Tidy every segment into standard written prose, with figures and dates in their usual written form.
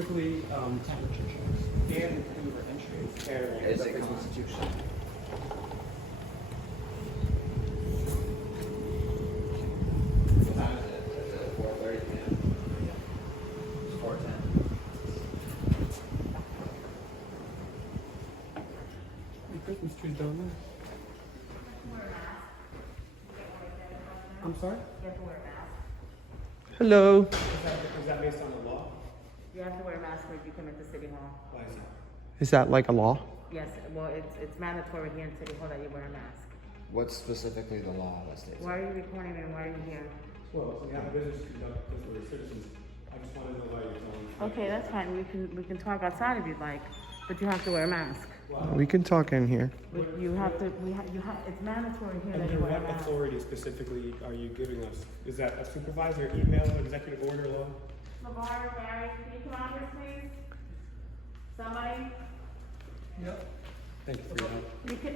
Typically, temperature checks and for entry. It's a constitution. What time is it? Is it 4:30 p.m.? It's 4:10. Christmas trees down there. I'm sorry? You have to wear a mask. Hello. Is that based on the law? You have to wear a mask when you come into City Hall. Why is that? Is that like a law? Yes, well, it's mandatory here in City Hall that you wear a mask. What's specifically the law that states? Why are you recording and why are you here? Well, we have a business to conduct because we're citizens. I just want to know why you're telling me. Okay, that's fine. We can talk outside if you'd like, but you have to wear a mask. We can talk in here. You have to. It's mandatory here that Under you wear a what mask. authority specifically are you giving us? Is that a supervisor, email, executive order law? LeVar, Barry, can you come out here, please? Somebody. Thank you for your help. You can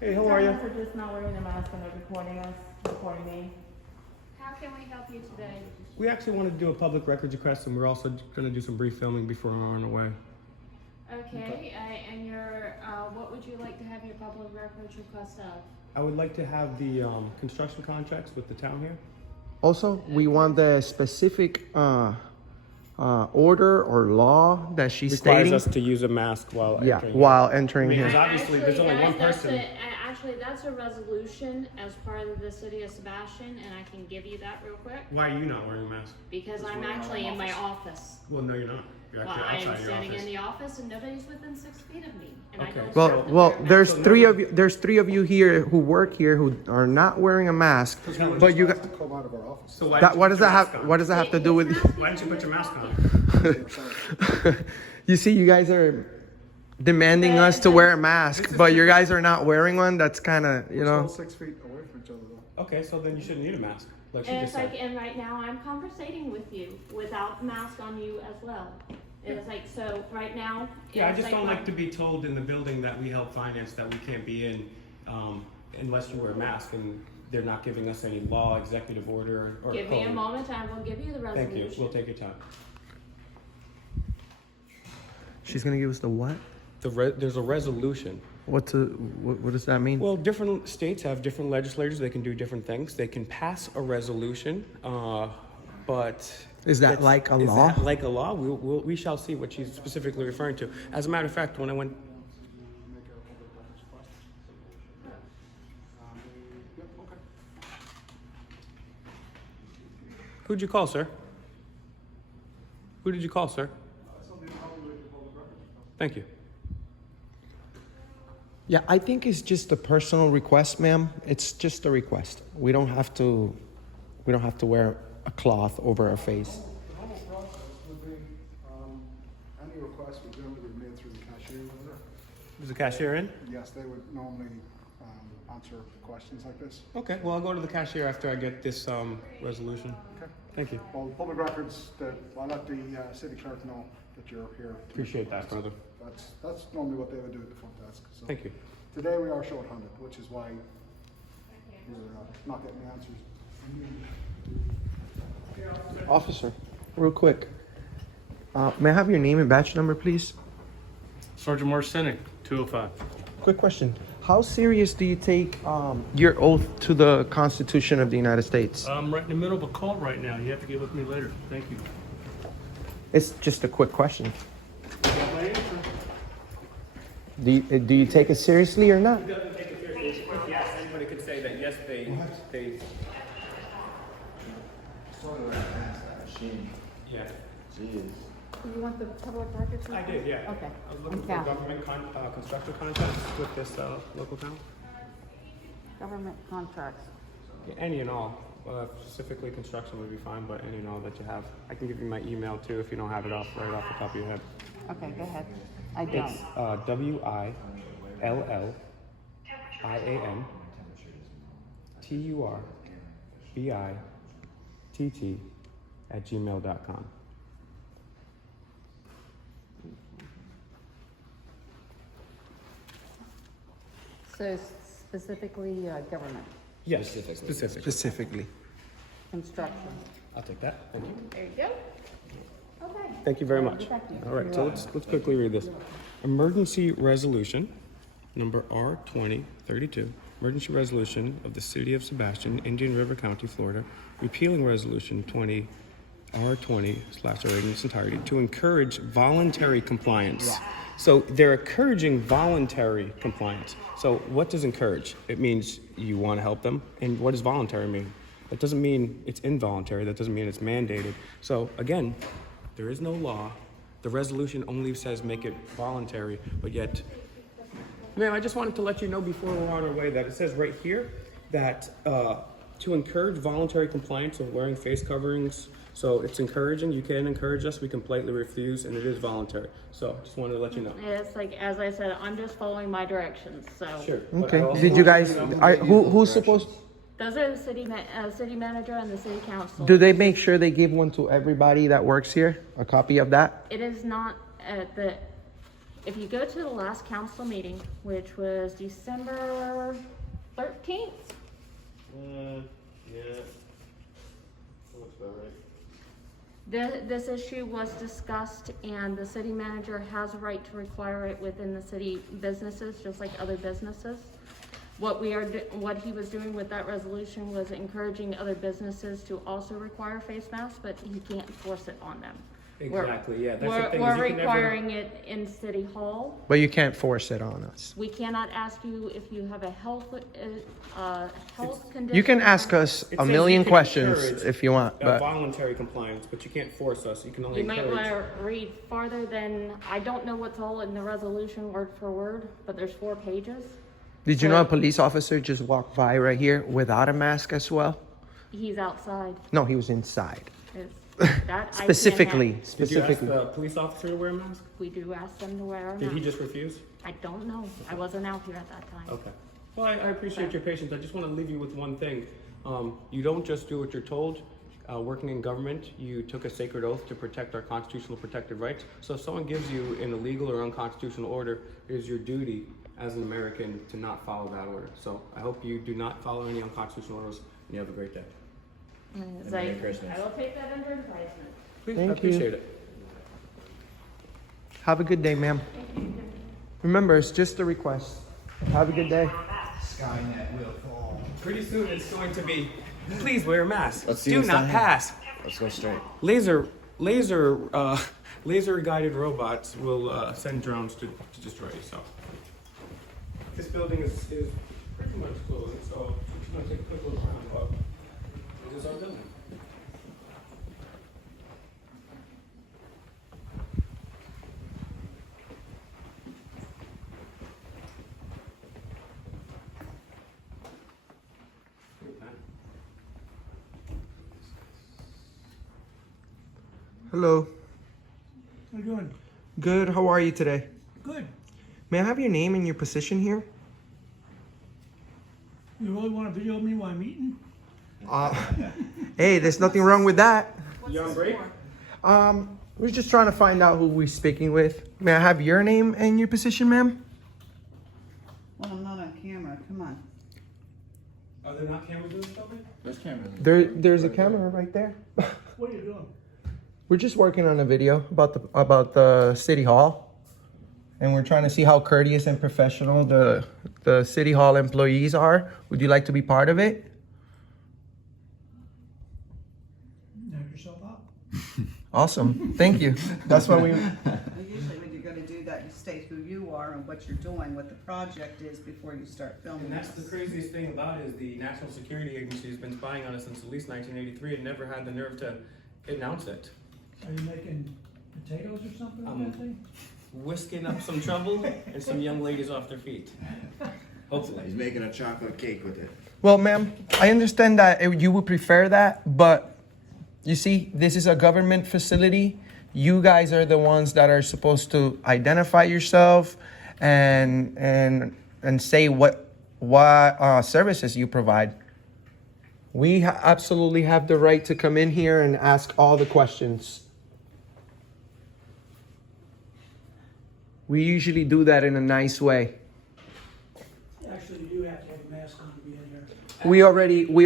Hey, how are you? For just not wearing a mask and they're recording us, recording me. How can we help you today? We actually want to do a public records request, and we're also going to do some brief filming before we're on our way. Okay, and what would you like to have your public records request of? I would like to have the construction contracts with the town here. Also, we want the specific order or law that she's Requires stating. us to use a mask while Yeah, entering. while entering Because here. obviously there's only one person. Actually, that's a resolution as part of the city of Sebastian, and I can give you that real quick, Why are you not wearing a mask? because I'm actually in my office. Well, no, you're not. You're Well, actually I am outside your sitting office. in the office and nobody's within 6 feet of me, and I Okay. don't Well, have to well, wear a mask. there's three of you. There's three of you here who work here who are not wearing a mask. But you got to come out of our office. So why that. didn't What you does put your that mask have? on? What does that have to do with? Why didn't you put your mask on? You see, you guys are demanding us to wear a mask, but you guys are not wearing one. That's kind of, you know. Still 6 feet away from each other though. Okay, so then you shouldn't need a mask, like she And just it's like, said. and right now I'm conversating with you without the mask on you as well. It's like, so right now. Yeah, I it's just don't like I'm- to be told in the building that we help finance that we can't be in unless you wear a mask, and they're not giving us any law, executive order, or Give me a code. moment, I will give you the Thank you. resolution. We'll take your time. She's gonna give us the what? There's a resolution. What does that mean? Well, different states have different legislators. They can do different things. They can pass a resolution, but Is that it's- like a is law? that like a law? We shall see what she's specifically referring to. As a matter of fact, when I went, Make a public records request. Yep, okay. who'd you call, sir? Who did you call, sir? Somebody probably make a public records request. Thank you. Yeah, I think it's just a personal request, ma'am. It's just a request. We don't have to wear a cloth over our face. The normal process would be, any request would generally be made through the cashier over there. Is the cashier in? Yes, they would normally, answer questions like this. Okay. Well, I'll go to the cashier after I get this resolution. Okay. Thank you. Well, public records, I'll let the, city clerk know that you're here. to Appreciate that, brother. That's normally what they would do at the front desk, so. Thank you. Today we are short-handed, which is why we're, not getting the answers. Officer, real quick. May I have your name and badge number, please? Sergeant Marcinic, 205. Quick question. How serious do you take your oath to the Constitution of the United States? I'm right in the middle of a call right now. You have to get with me later. Thank you. It's just a quick question. Got my answer. Do you take it seriously or not? Doesn't take it seriously. Yes, anybody could say that. Yes, they. Sort of like that machine. Yeah. Jeez. You want the public records? I did. Yeah. Okay. I was looking for Yeah. government construction contracts with this local town. Government contracts. Yeah, any and all. Specifically, construction would be fine, but any and all that you have. I can give you my email too if you don't have it right off the top of your head. Okay, go ahead. I don't. It's WILLIANTURBITT@gmail.com. So specifically, government, Yes, Specifically. Specifically. construction. I'll take that. Thank you. There you go. Okay. Thank you very much. All right, so let's quickly read this. Emergency resolution number R2032. Emergency resolution of the City of Sebastian, Indian River County, Florida, repealing resolution R20/0 in its entirety to encourage voluntary compliance. So they're encouraging voluntary compliance. So what does encourage? It means you want to help them. And what does voluntary mean? That doesn't mean it's involuntary. That doesn't mean it's mandated. So again, there is no law. The resolution only says make it voluntary, but yet, ma'am, I just wanted to let you know before we're on our way that it says right here that to encourage voluntary compliance of wearing face coverings. So it's encouraging. You can encourage us. We can politely refuse, and it is voluntary. So just wanted to let you know. It's like, as I said, I'm just following my directions, so. Sure. but I Okay. also Did you want guys? to know Who's supposed? Those are the city manager and the city council. Do they make sure they give one to everybody that works here? A copy of that? It is not if you go to the last council meeting, which was December 13th, this issue was discussed, and the city manager has a right to require it within the city businesses, just like other businesses. What he was doing with that resolution was encouraging other businesses to also require face masks, but he can't force it on them. Exactly. Yeah. That's the We're thing. is you can never- requiring it in City Hall. But you can't force it on us. We cannot ask you if you have a health condition. You can ask us It a says million you can questions encourage if you want, but voluntary compliance, but you can't force us. You can only You might want encourage. to read farther than, I don't know what's all in the resolution word for word, but there's 4 pages. did you know a police officer just walked by right here without a mask as well? He's outside. No, he was inside. It's- that I can't Specifically, have. Did you ask specifically. the police officer to wear a mask? We do ask them to wear a Did he mask. just refuse? I don't know. I wasn't out here at that time. Okay. Well, I appreciate your patience. I just want to leave you with one thing. You don't just do what you're told. Working in government, you took a sacred oath to protect our constitutional protected rights. So if someone gives you an illegal or unconstitutional order, it is your duty as an American to not follow that order. So I hope you do not follow any unconstitutional orders, and you have a great day. And it's Merry like, Christmas. I will take that under advisement. Please, Thank I you. appreciate it. Have a good day, ma'am. Remember, it's just a request. Have a good day. Skynet will fall. Pretty soon it's going to be, please wear a mask. Let's see Do what's not down here. pass. Let's go straight. Laser guided robots will send drones to destroy you. So this building is pretty much closed. So I'm just gonna take a quick look around. But this is our building. Hello. How you doing? Good. How are you today? Good. May I have your name and your position here? You really want to video me while I'm eating? Hey, there's nothing wrong with that. You on break? We're just trying to find out who we're speaking with. May I have your name and your position, ma'am? Well, I'm not on camera, come on. Are there not cameras in this building? There's cameras. There's a camera right there. What are you doing? We're just working on a video about the city hall, and we're trying to see how courteous and professional the city hall employees are. Would you like to be part of it? Knock yourself out. Awesome. Thank you. That's why we. Usually when you're gonna do that, you state who you are and what you're doing, what the project is before you start filming. And that's the this. craziest thing about it is the National Security Agency has been spying on us since at least 1983 and never had the nerve to announce it. Are you making potatoes or something on that thing? Whisking up some trouble and some young ladies off their feet. Hopefully. He's making a chocolate cake with it. Well, ma'am, I understand that you would prefer that, but you see, this is a government facility. You guys are the ones that are supposed to identify yourself and say what services you provide. We absolutely have the right to come in here and ask all the questions. We usually do that in a nice way. Actually, you do have to have a mask on to be in here. We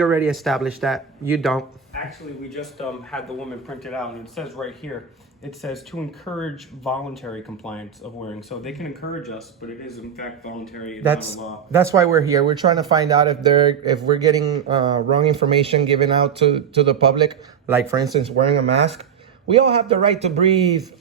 already established that. You don't. Actually, we just had the woman print it out, and it says right here it says to encourage voluntary compliance of wearing. So they can encourage us, but it is in fact voluntary. It's That's not a law. that's why we're here. We're trying to find out if we're getting wrong information given out to the public. Like for instance, wearing a mask. We all have the right to breathe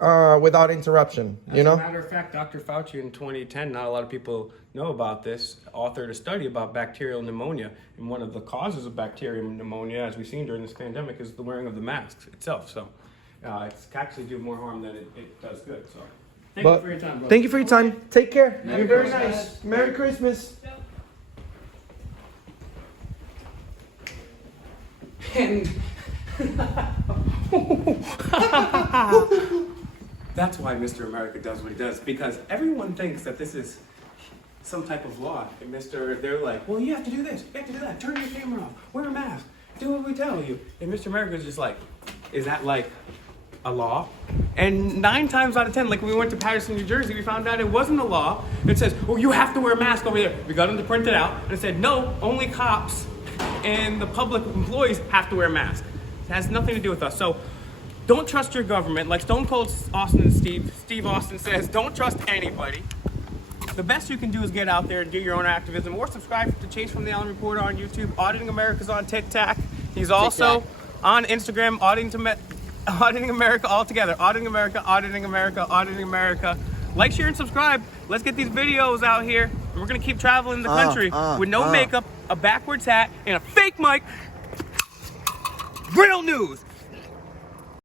without interruption. As a matter of fact, Dr. Fauci in 2010, not a lot of people know about this, authored a study about bacterial pneumonia. And one of the causes of bacterial pneumonia, as we've seen during this pandemic, is the wearing of the masks itself. So it's actually do more harm than it does good. So thank you for your time, bro. Thank you for your time. Take care. Merry You're very Christmas. nice. Merry Christmas. And that's why Mr. America does what he does, because everyone thinks that this is some type of law. And they're like, well, you have to do this, you have to do that, turn your camera off, wear a mask, do what we tell you. And Mr. America is just like, is that like a law? And 9 times out of 10, like when we went to Patterson, New Jersey, we found out it wasn't a law. It says, well, you have to wear a mask over there. We got them to print it out, and it said, no, only cops and the public employees have to wear masks. It has nothing to do with us. So don't trust your government. Like Stone Cold Austin and Steve Austin says, don't trust anybody. The best you can do is get out there and do your own activism, or subscribe to Chase from the Allen Reporter on YouTube. Auditing America's on TikTok. He's also on Instagram, Auditing America all together. Auditing America, Auditing America, Auditing America. Like, share, and subscribe. Let's get these videos out here. And we're gonna keep traveling the country with no makeup, a backwards hat, and a fake mic. Real news.